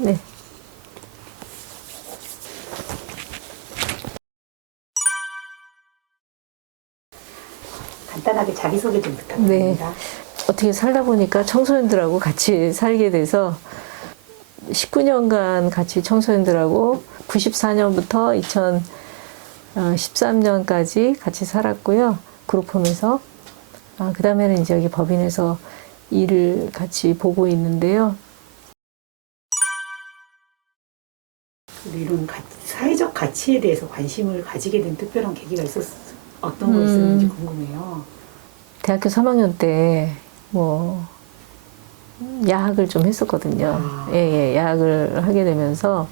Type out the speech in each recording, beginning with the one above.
네. 간단하게 자기소개 좀 네. 부탁드립니다. 어떻게 살다 보니까 청소년들하고 같이 살게 돼서 19년간 같이 청소년들하고 94년부터 2013년까지 같이 살았고요. 그룹홈에서. 그 다음에는 이제 여기 법인에서 일을 같이 보고 있는데요. 이런 사회적 가치에 대해서 관심을 가지게 된 특별한 계기가 어떤 거 있었는지 궁금해요. 대학교 3학년 때 뭐 야학을 좀 했었거든요. 예, 야학을 하게 되면서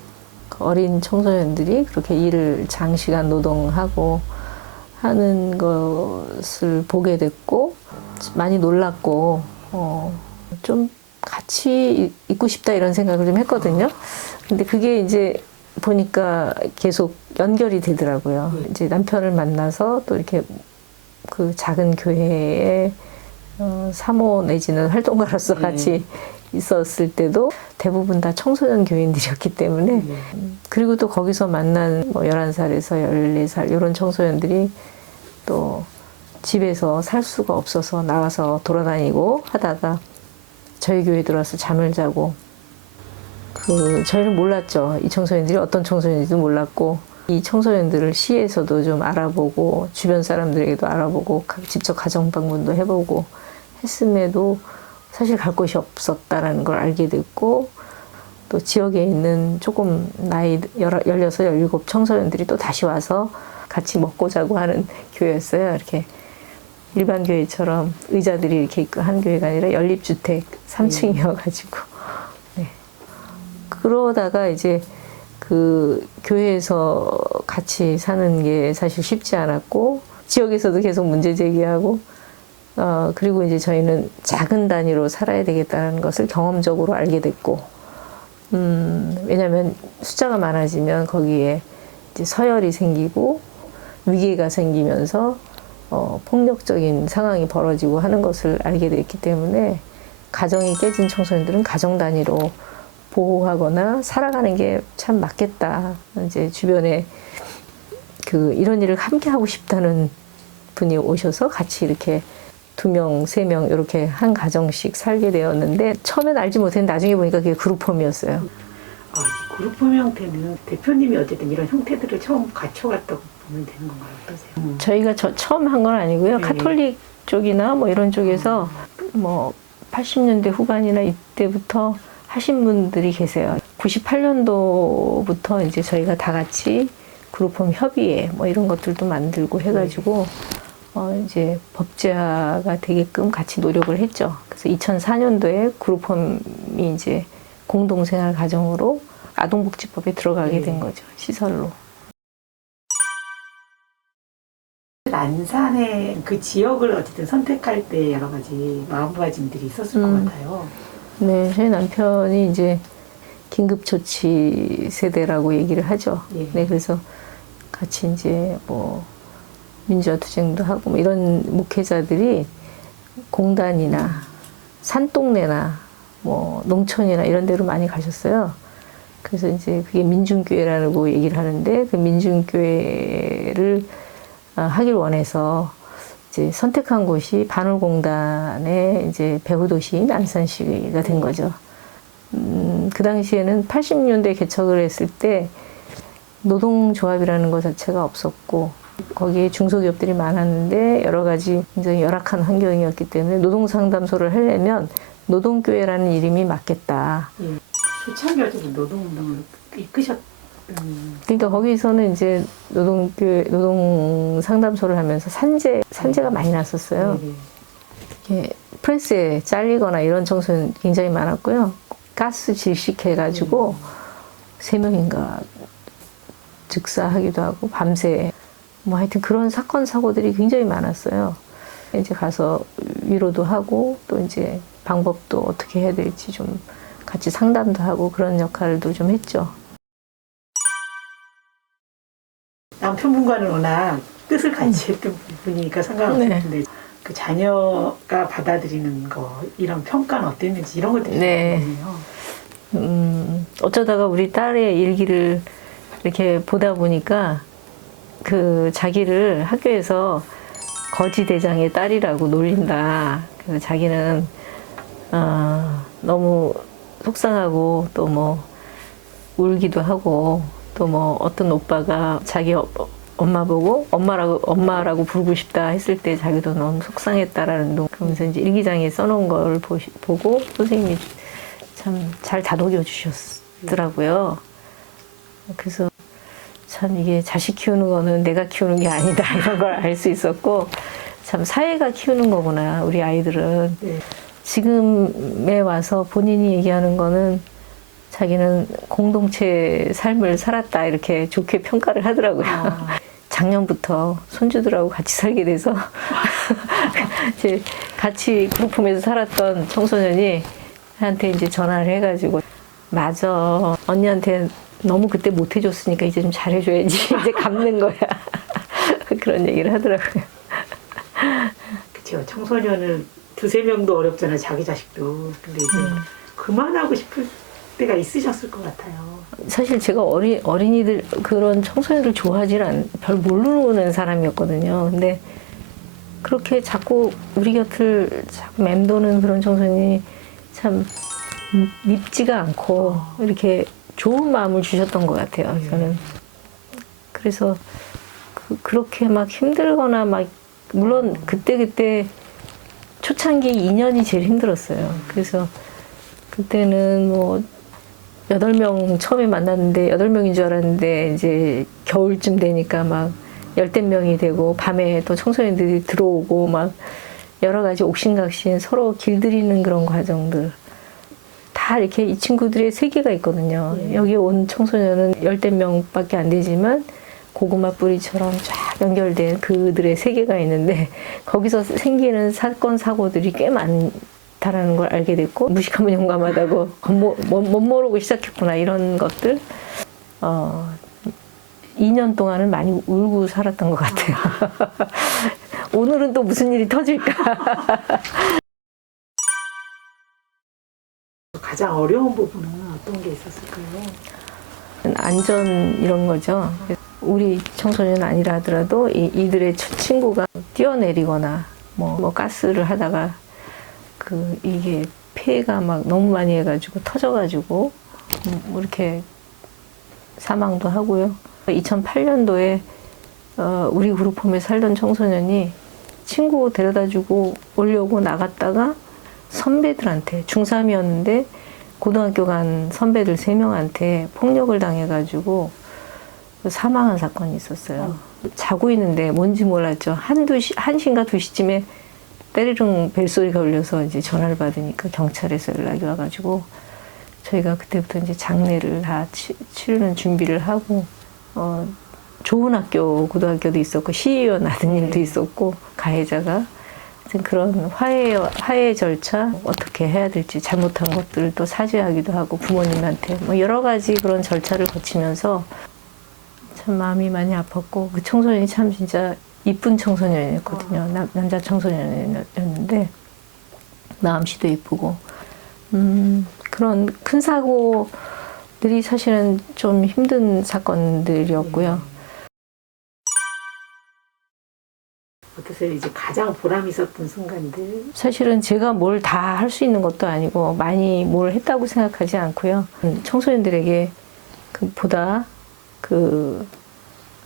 어린 청소년들이 그렇게 일을 장시간 노동하고 하는 것을 보게 됐고 많이 놀랐고 좀 같이 있고 싶다 이런 생각을 좀 했거든요. 근데 그게 이제 보니까 계속 연결이 되더라고요. 이제 남편을 만나서 또 이렇게 그 작은 교회에 사모 내지는 활동가로서 같이 있었을 때도 대부분 다 청소년 교인들이었기 때문에 그리고 또 거기서 만난 뭐 11살에서 14살 이런 청소년들이 또 집에서 살 수가 없어서 나와서 돌아다니고 하다가 저희 교회에 들어와서 잠을 자고 저희는 몰랐죠. 이 청소년들이 어떤 청소년인지도 몰랐고 이 청소년들을 시에서도 좀 알아보고 주변 사람들에게도 알아보고 직접 가정 방문도 해보고 했음에도 사실 갈 곳이 없었다라는 걸 알게 됐고 또 지역에 있는 조금 나이 16, 17 청소년들이 또 다시 와서 같이 먹고 자고 하는 교회였어요. 이렇게 일반 교회처럼 의자들이 이렇게 있고 한 교회가 아니라 연립주택 3층이어가지고 네. 그러다가 이제 그 교회에서 같이 사는 게 사실 쉽지 않았고 지역에서도 계속 문제 제기하고 그리고 이제 저희는 작은 단위로 살아야 되겠다는 것을 경험적으로 알게 됐고 왜냐하면 숫자가 많아지면 거기에 이제 서열이 생기고 위계가 생기면서 폭력적인 상황이 벌어지고 하는 것을 알게 됐기 때문에 가정이 깨진 청소년들은 가정 단위로 보호하거나 살아가는 게 참 맞겠다. 이제 주변에 이런 일을 함께 하고 싶다는 분이 오셔서 같이 이렇게 2명, 3명 이렇게 한 가정씩 살게 되었는데 처음엔 알지 못했는데 나중에 보니까 그게 그룹홈이었어요. 이 그룹홈 형태는 대표님이 어쨌든 이런 형태들을 처음 갖춰갔다고 보면 되는 건가요? 어떠세요? 저희가 처음 한 건 아니고요. 카톨릭 쪽이나 뭐 이런 쪽에서 뭐 80년대 후반이나 이때부터 하신 분들이 계세요. 98년도부터 이제 저희가 다 같이 그룹홈 협의회 뭐 이런 것들도 만들고 해가지고 이제 법제화가 되게끔 같이 노력을 했죠. 그래서 2004년도에 그룹홈이 이제 공동생활 가정으로 아동복지법에 들어가게 된 거죠. 시설로. 난산의 그 지역을 어쨌든 선택할 때 여러 가지 마음가짐들이 있었을 것 같아요. 네, 저희 남편이 이제 긴급조치 세대라고 얘기를 하죠. 네, 그래서 같이 이제 뭐 민주화 투쟁도 하고 뭐 이런 목회자들이 공단이나 산동네나 뭐 농촌이나 이런 데로 많이 가셨어요. 그래서 이제 그게 민중교회라고 얘기를 하는데 그 민중교회를 하길 원해서 이제 선택한 곳이 반월공단의 이제 배후도시인 안산시가 된 거죠. 그 당시에는 80년대 개척을 했을 때 노동조합이라는 것 자체가 없었고 거기에 중소기업들이 많았는데 여러 가지 굉장히 열악한 환경이었기 때문에 노동상담소를 하려면 노동교회라는 이름이 맞겠다. 초창기 어쨌든 노동운동을 그러니까 거기서는 이제 노동상담소를 하면서 산재가 많이 났었어요. 프레스에 잘리거나 이런 청소년 굉장히 많았고요. 가스 질식해가지고 3명인가 즉사하기도 하고 밤새 뭐 하여튼 그런 사건 사고들이 굉장히 많았어요. 이제 가서 위로도 하고 또 이제 방법도 어떻게 해야 될지 좀 같이 상담도 하고 그런 역할도 좀 했죠. 남편분과는 워낙 뜻을 같이 했던 분이니까 상관없었는데 그 자녀가 받아들이는 거 이런 평가는 어땠는지 이런 것들이 궁금해요. 어쩌다가 우리 딸의 일기를 이렇게 보다 보니까 그 자기를 학교에서 거지 대장의 딸이라고 놀린다. 그래서 자기는 너무 속상하고 또 뭐 울기도 하고 또 뭐 어떤 오빠가 자기 엄마 보고 엄마라고 부르고 싶다 했을 때 자기도 너무 속상했다라는 그러면서 이제 일기장에 써놓은 걸 보고 선생님이 참 잘 다독여 주셨더라고요. 그래서 참 이게 자식 키우는 거는 내가 키우는 게 아니다 이런 걸 알 수 있었고 참 사회가 키우는 거구나 우리 아이들은. 네. 지금에 와서 본인이 얘기하는 거는 자기는 공동체 삶을 살았다 이렇게 좋게 평가를 하더라고요. 작년부터 손주들하고 같이 살게 돼서 이제 같이 그룹홈에서 살았던 청소년이 한테 이제 전화를 해가지고 맞아 언니한테 너무 그때 못 해줬으니까 이제 좀 잘해줘야지 이제 갚는 거야 그런 얘기를 하더라고요. 그렇죠. 청소년은 두세 명도 어렵잖아요. 자기 자식도. 근데 이제 그만하고 싶을 때가 있으셨을 것 같아요. 사실 제가 어린이들 그런 청소년들 별 모르는 사람이었거든요. 근데 그렇게 자꾸 우리 곁을 자꾸 맴도는 그런 청소년이 참 밉지가 않고 이렇게 좋은 마음을 주셨던 것 같아요. 저는 그래서 그렇게 막 힘들거나 막 물론 그때 초창기 2년이 제일 힘들었어요. 그래서 그때는 뭐 8명 처음에 만났는데 8명인 줄 알았는데 이제 겨울쯤 되니까 막 열댓 명이 되고 밤에 또 청소년들이 들어오고 막 여러 가지 옥신각신 서로 길들이는 그런 과정들 다 이렇게 이 친구들의 세계가 있거든요. 여기 온 청소년은 열댓 명밖에 안 되지만 고구마 뿌리처럼 쫙 연결된 그들의 세계가 있는데 거기서 생기는 사건 사고들이 꽤 많다라는 걸 알게 됐고 무식하면 용감하다고 못 모르고 시작했구나 이런 것들 2년 동안은 많이 울고 살았던 것 같아요. 오늘은 또 무슨 일이 터질까. 가장 어려운 부분은 어떤 게 있었을까요? 안전 이런 거죠. 우리 청소년 아니라 하더라도 이들의 친구가 뛰어내리거나 뭐 가스를 하다가 이게 폐가 막 너무 많이 해가지고 터져가지고 뭐 이렇게 사망도 하고요. 2008년도에 우리 그룹홈에 살던 청소년이 친구 데려다주고 오려고 나갔다가 선배들한테 중3이었는데 고등학교 간 선배들 3명한테 폭력을 당해가지고 사망한 사건이 있었어요. 자고 있는데 뭔지 몰랐죠. 1시인가 2시쯤에 때리릉 벨소리가 울려서 이제 전화를 받으니까 경찰에서 연락이 와가지고 저희가 그때부터 이제 장례를 다 치르는 준비를 하고 좋은 학교 고등학교도 있었고 시의원 아드님도 있었고 가해자가 그런 화해 절차 어떻게 해야 될지 잘못한 것들을 또 사죄하기도 하고 부모님한테 뭐 여러 가지 그런 절차를 거치면서 참 마음이 많이 아팠고 그 청소년이 참 진짜 이쁜 청소년이었거든요. 남자 청소년이었는데 마음씨도 이쁘고 그런 큰 사고들이 사실은 좀 힘든 사건들이었고요. 어떠세요? 이제 가장 보람 있었던 순간들? 사실은 제가 뭘 다 할 수 있는 것도 아니고 많이 뭘 했다고 생각하지 않고요. 청소년들에게 보다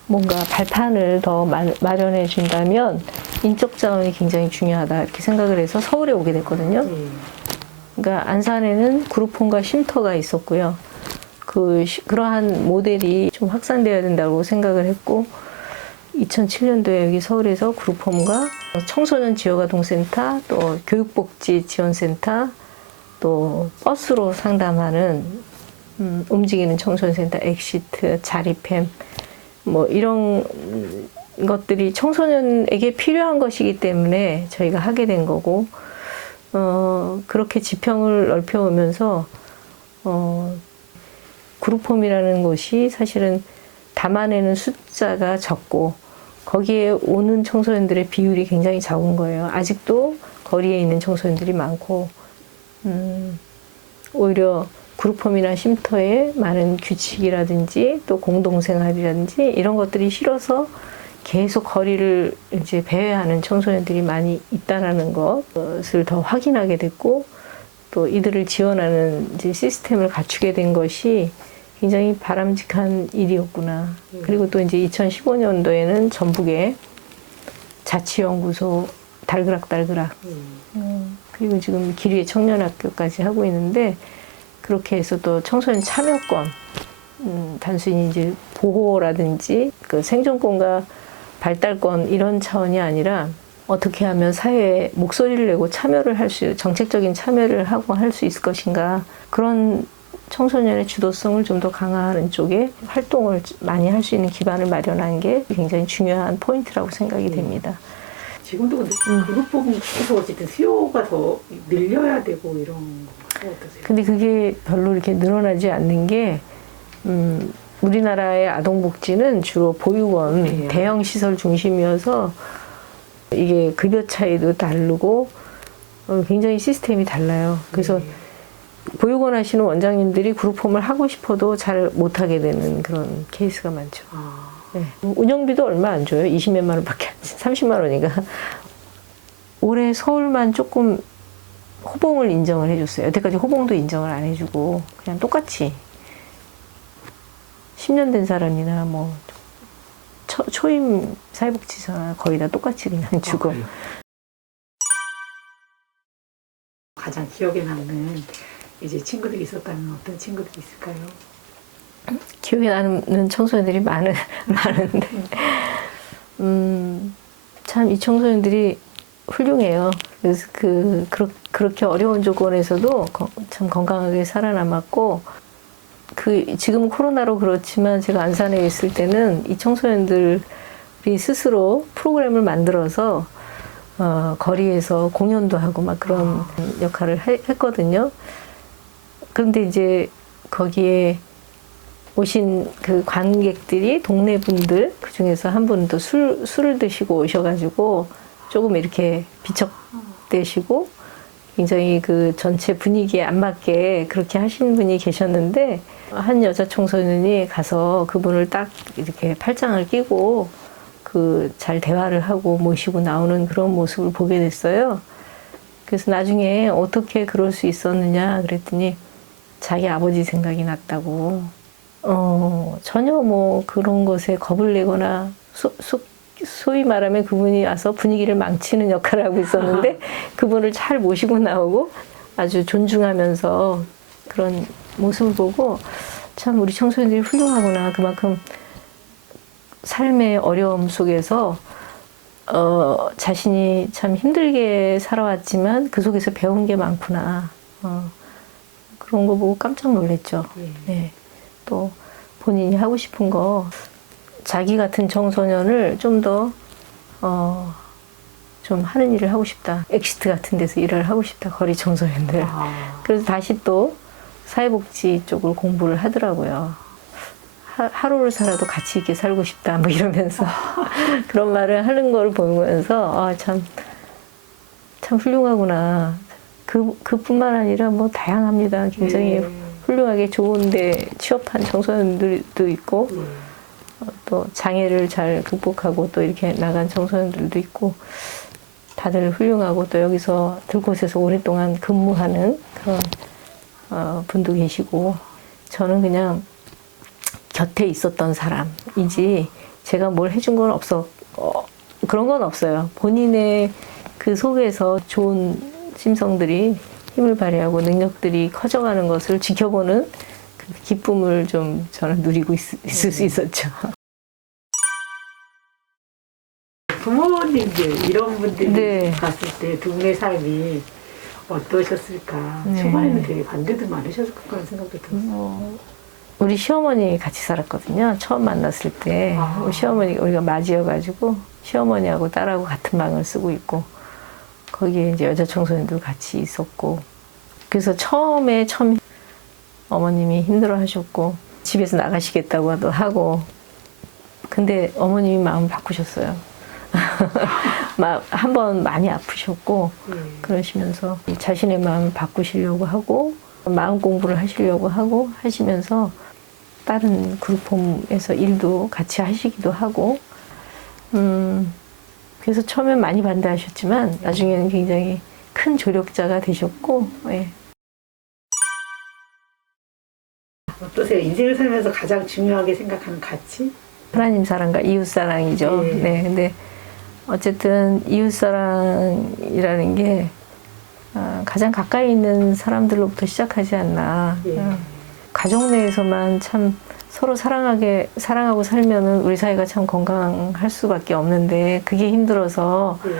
뭔가 발판을 더 마련해 준다면 인적 자원이 굉장히 중요하다 이렇게 생각을 해서 서울에 오게 됐거든요. 그러니까 안산에는 그룹홈과 쉼터가 있었고요. 그러한 모델이 좀 확산되어야 된다고 생각을 했고 2007년도에 여기 서울에서 그룹홈과 청소년 지역아동센터, 또 교육복지 지원센터, 또 버스로 상담하는 움직이는 청소년센터, 엑시트, 자립햄 뭐 이런 것들이 청소년에게 필요한 것이기 때문에 저희가 하게 된 거고 그렇게 지평을 넓혀오면서 그룹홈이라는 곳이 사실은 담아내는 숫자가 적고 거기에 오는 청소년들의 비율이 굉장히 적은 거예요. 아직도 거리에 있는 청소년들이 많고 오히려 그룹홈이나 쉼터에 많은 규칙이라든지 또 공동생활이라든지 이런 것들이 싫어서 계속 거리를 이제 배회하는 청소년들이 많이 있다라는 것을 더 확인하게 됐고, 또 이들을 지원하는 이제 시스템을 갖추게 된 것이 굉장히 바람직한 일이었구나. 그리고 또 이제 2015년도에는 전북에 자치연구소 달그락달그락, 그리고 지금 기류의 청년학교까지 하고 있는데, 그렇게 해서 또 청소년 참여권, 단순히 이제 보호라든지 그 생존권과 발달권 이런 차원이 아니라 어떻게 하면 사회에 목소리를 내고 참여를 할 수, 정책적인 참여를 하고 할 수 있을 것인가, 그런 청소년의 주도성을 좀 더 강화하는 쪽에 활동을 많이 할 수 있는 기반을 마련하는 게 굉장히 중요한 포인트라고 생각이 됩니다. 지금도 근데 그룹홈이 계속 어쨌든 수요가 더 늘려야 되고 이런 거 어떠세요? 근데 그게 별로 이렇게 늘어나지 않는 게, 우리나라의 아동복지는 주로 보육원, 네. 대형 시설 중심이어서 이게 급여 차이도 다르고 굉장히 시스템이 달라요. 그래서 보육원 하시는 원장님들이 그룹홈을 하고 싶어도 잘 못하게 되는 그런 케이스가 많죠. 네. 운영비도 얼마 안 줘요. 20몇만 원밖에 안 줘. 30만 원인가. 올해 서울만 조금 호봉을 인정을 해줬어요. 여태까지 호봉도 인정을 안 해주고 그냥 똑같이 10년 된 사람이나 뭐 초임 사회복지사나 거의 다 똑같이 그냥 주고. 가장 기억에 남는 이제 친구들이 있었다면 어떤 친구들이 있을까요? 기억에 남는 청소년들이 많은데, 참 이 청소년들이 훌륭해요. 그래서 그렇게 어려운 조건에서도 참 건강하게 살아남았고, 지금은 코로나로 그렇지만 제가 안산에 있을 때는 이 청소년들이 스스로 프로그램을 만들어서 거리에서 공연도 하고 막 그런 역할을 했거든요. 그런데 이제 거기에 오신 그 관객들이 동네 분들, 그 중에서 한 분도 술을 드시고 오셔가지고 조금 이렇게 비척대시고 굉장히 그 전체 분위기에 안 맞게 그렇게 하신 분이 계셨는데, 한 여자 청소년이 가서 그분을 딱 이렇게 팔짱을 끼고 잘 대화를 하고 모시고 나오는 그런 모습을 보게 됐어요. 그래서 나중에 어떻게 그럴 수 있었느냐 그랬더니 자기 아버지 생각이 났다고. 전혀 뭐 그런 것에 겁을 내거나 소위 말하면 그분이 와서 분위기를 망치는 역할을 하고 있었는데 그분을 잘 모시고 나오고 아주 존중하면서 그런 모습을 보고, 참 우리 청소년들이 훌륭하구나. 그만큼 삶의 어려움 속에서 자신이 참 힘들게 살아왔지만 그 속에서 배운 게 많구나. 그런 거 보고 깜짝 놀랐죠. 네. 또 본인이 하고 싶은 거, 자기 같은 청소년을 좀 더 좀 하는 일을 하고 싶다. 엑시트 같은 데서 일을 하고 싶다. 거리 청소년들. 그래서 다시 또 사회복지 쪽을 공부를 하더라고요. 하루를 살아도 가치 있게 살고 싶다. 뭐 이러면서 그런 말을 하는 걸 보면서 참 훌륭하구나. 그뿐만 아니라 뭐 다양합니다. 굉장히 훌륭하게 좋은데 취업한 청소년들도 있고, 또 장애를 잘 극복하고 또 이렇게 나간 청소년들도 있고, 다들 훌륭하고 또 여기서 들곳에서 오랫동안 근무하는 그런 분도 계시고, 저는 그냥 곁에 있었던 사람이지 제가 뭘 해준 건 그런 건 없어요. 본인의 그 속에서 좋은 심성들이 힘을 발휘하고 능력들이 커져가는 것을 지켜보는 그 기쁨을 좀 저는 누리고 있을 수 있었죠. 부모님들 이런 분들이 네. 봤을 때 두 분의 삶이 어떠셨을까? 네. 초반에는 되게 반대도 많으셨을 것 같다는 생각도 들었어요. 우리 시어머니 같이 살았거든요. 처음 만났을 때 우리 시어머니가, 우리가 맞이여가지고 시어머니하고 딸하고 같은 방을 쓰고 있고, 거기에 이제 여자 청소년들 같이 있었고, 그래서 처음 어머님이 힘들어하셨고 집에서 나가시겠다고 하고, 근데 어머님이 마음 바꾸셨어요. 한번 많이 아프셨고 그러시면서 자신의 마음을 바꾸시려고 하고, 마음 공부를 하시려고 하고 하시면서 다른 그룹홈에서 일도 같이 하시기도 하고 그래서 처음엔 많이 반대하셨지만 나중에는 굉장히 큰 조력자가 되셨고 예. 어떠세요? 인생을 살면서 가장 중요하게 생각하는 가치? 하나님 사랑과 이웃 사랑이죠. 네. 네, 근데 어쨌든 이웃 사랑이라는 게 가장 가까이 있는 사람들로부터 시작하지 않나. 예. 가족 내에서만 참 서로 사랑하고 살면은 우리 사회가 참 건강할 수밖에 없는데 그게 힘들어서 예.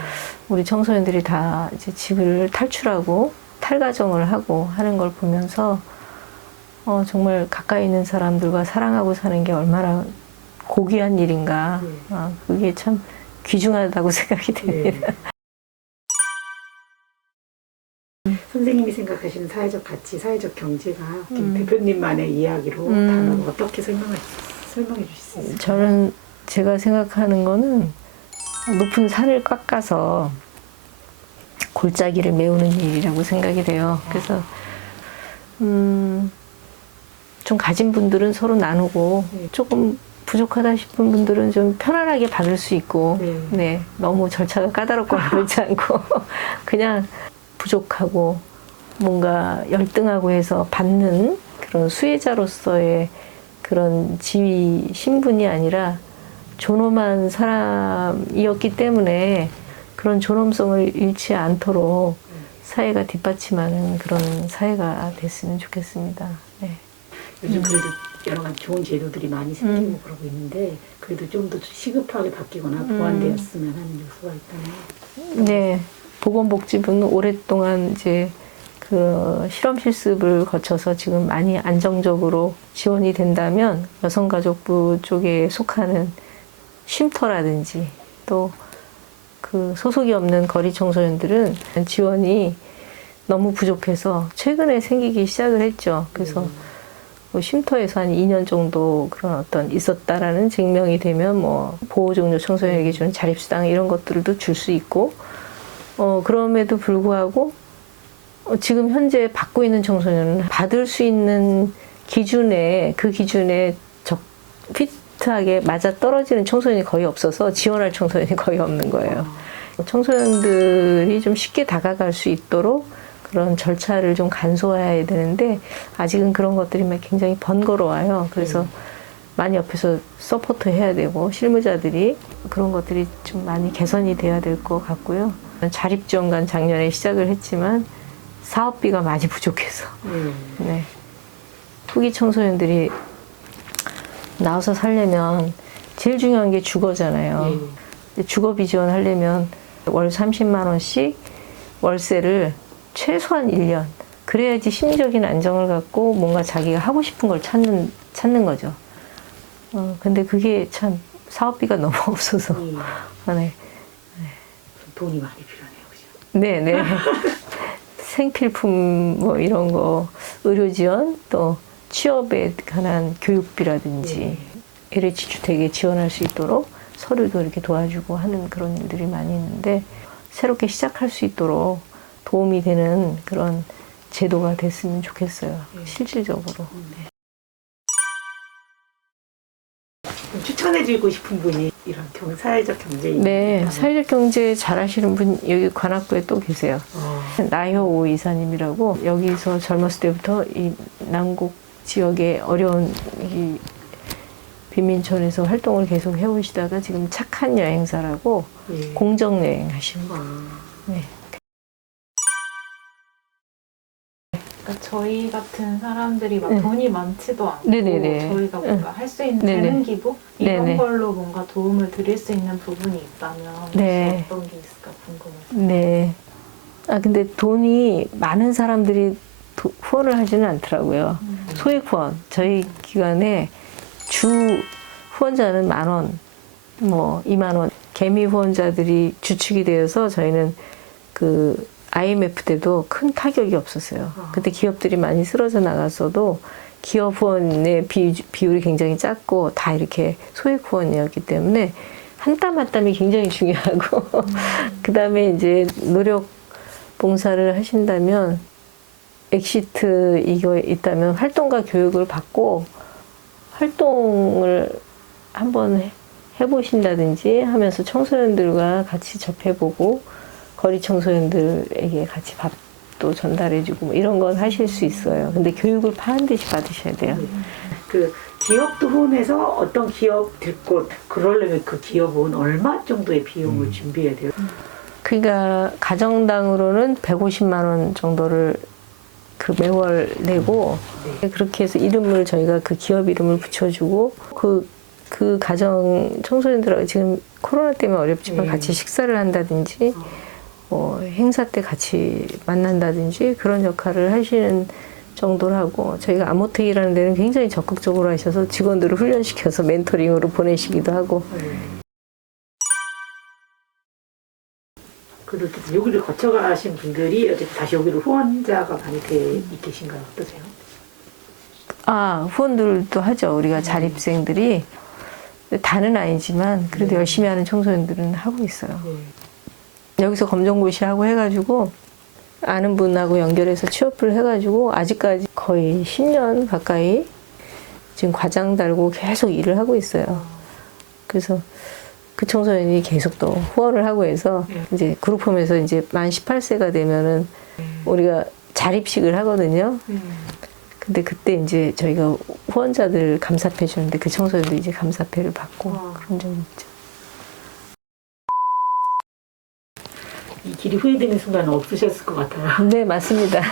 우리 청소년들이 다 이제 집을 탈출하고 탈가정을 하고 하는 걸 보면서 정말 가까이 있는 사람들과 사랑하고 사는 게 얼마나 고귀한 일인가. 그게 참 귀중하다고 생각이 됩니다. 선생님이 생각하시는 사회적 가치, 사회적 경제가 김 대표님만의 이야기로 단어로 어떻게 설명해 주실 수 있어요? 저는 제가 생각하는 거는 높은 산을 깎아서 골짜기를 메우는 일이라고 생각이 돼요. 그래서 좀 가진 분들은 서로 나누고 조금 부족하다 싶은 분들은 좀 편안하게 받을 수 있고 네, 너무 절차가 까다롭거나 그렇지 않고 그냥 부족하고 뭔가 열등하고 해서 받는 그런 수혜자로서의 그런 지위 신분이 아니라 존엄한 사람이었기 때문에 그런 존엄성을 잃지 않도록 사회가 뒷받침하는 그런 사회가 됐으면 좋겠습니다. 네. 요즘 그래도 여러 가지 좋은 제도들이 많이 생기고 그러고 있는데 그래도 좀 더 시급하게 바뀌거나 보완되었으면 하는 요소가 있다면. 네, 보건복지부는 오랫동안 이제 그 실험 실습을 거쳐서 지금 많이 안정적으로 지원이 된다면 여성가족부 쪽에 속하는 쉼터라든지 또 그 소속이 없는 거리 청소년들은 지원이 너무 부족해서 최근에 생기기 시작을 했죠. 그래서 뭐 쉼터에서 한 2년 정도 그런 어떤 있었다라는 증명이 되면 뭐 보호종료 청소년에게 주는 자립수당 이런 것들도 줄 수 있고 그럼에도 불구하고 지금 현재 받고 있는 청소년은 받을 수 있는 기준에 그 기준에 피트하게 맞아 떨어지는 청소년이 거의 없어서 지원할 청소년이 거의 없는 거예요. 청소년들이 좀 쉽게 다가갈 수 있도록 그런 절차를 좀 간소화해야 되는데 아직은 그런 것들이 굉장히 번거로워요. 그래서 많이 옆에서 서포트 해야 되고 실무자들이 그런 것들이 좀 많이 개선이 돼야 될 것 같고요. 자립지원관 작년에 시작을 했지만 사업비가 많이 부족해서 네. 후기 청소년들이 나와서 살려면 제일 중요한 게 주거잖아요. 주거비 지원하려면 월 30만 원씩 월세를 최소한 1년 그래야지 심리적인 안정을 갖고 뭔가 자기가 하고 싶은 걸 찾는 거죠. 근데 그게 참 사업비가 너무 없어서 네. 돈이 많이 필요하네요. 그죠? 네네. 생필품 뭐 이런 거 의료 지원 또 취업에 관한 교육비라든지 LH 주택에 지원할 수 있도록 서류도 이렇게 도와주고 하는 그런 일들이 많이 있는데 새롭게 시작할 수 있도록 도움이 되는 그런 제도가 됐으면 좋겠어요. 실질적으로. 추천해주고 싶은 분이 이런 사회적 경제인. 네, 사회적 경제 잘하시는 분 여기 관악구에 또 계세요. 나효오 이사님이라고 여기서 젊었을 때부터 이 남곡 지역의 어려운 이 빈민촌에서 활동을 계속 해오시다가 지금 착한 여행사라고 공정 여행 하시는 분. 네. 그러니까 저희 같은 사람들이 막 돈이 많지도 않고 네네네. 저희가 뭔가 할 수 있는 네네. 재능 기부 이런 네네. 걸로 뭔가 도움을 드릴 수 있는 부분이 있다면 네. 혹시 어떤 게 있을까 궁금해서. 네. 근데 돈이 많은 사람들이 후원을 하지는 않더라고요. 소액 후원. 저희 기관에 주 후원자는 10,000원, 뭐 20,000원. 개미 후원자들이 주축이 되어서 저희는 그 IMF 때도 큰 타격이 없었어요. 그때 기업들이 많이 쓰러져 나갔어도 기업 후원의 비율이 굉장히 작고 다 이렇게 소액 후원이었기 때문에 한 땀 한 땀이 굉장히 중요하고 그 다음에 이제 노력 봉사를 하신다면 엑시트 이거 있다면 활동가 교육을 받고 활동을 한번 해보신다든지 하면서 청소년들과 같이 접해보고 거리 청소년들에게 같이 밥도 전달해주고 뭐 이런 건 하실 수 있어요. 근데 교육을 반드시 받으셔야 돼요. 그 기업도 후원해서 어떤 기업 듣고 그러려면 그 기업은 얼마 정도의 비용을 준비해야 돼요? 그러니까 가정당으로는 150만 원 정도를 그 매월 내고 그렇게 해서 이름을 저희가 그 기업 이름을 붙여주고 그 가정 청소년들하고 지금 코로나 때문에 어렵지만 같이 식사를 한다든지 뭐 행사 때 같이 만난다든지 그런 역할을 하시는 정도로 하고 저희가 아모텍이라는 데는 굉장히 적극적으로 하셔서 직원들을 훈련시켜서 멘토링으로 보내시기도 하고 그렇게 여기를 거쳐가신 분들이 어쨌든 다시 여기로 후원자가 많이 돼 계신가요? 어떠세요? 후원들도 하죠. 우리가 자립생들이 다는 아니지만 그래도 열심히 하는 청소년들은 하고 있어요. 여기서 검정고시하고 해가지고 아는 분하고 연결해서 취업을 해가지고 아직까지 거의 10년 가까이 지금 과장 달고 계속 일을 하고 있어요. 그래서 그 청소년이 계속 또 후원을 하고 해서 이제 그룹홈에서 이제 만 18세가 되면은 우리가 자립식을 하거든요. 근데 그때 이제 저희가 후원자들 감사패 주는데 그 청소년도 이제 감사패를 받고 그런 적이 있죠. 이 길이 후회되는 순간은 없으셨을 것 같아요. 네, 맞습니다.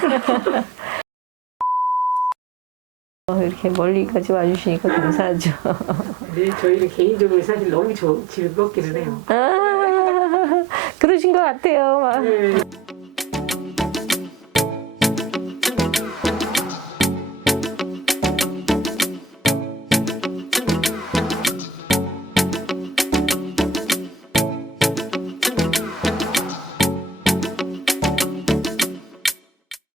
이렇게 멀리까지 와주시니까 감사하죠. 네, 저희는 개인적으로 사실 너무 즐겁기는 해요. 그러신 것 같아요. 네.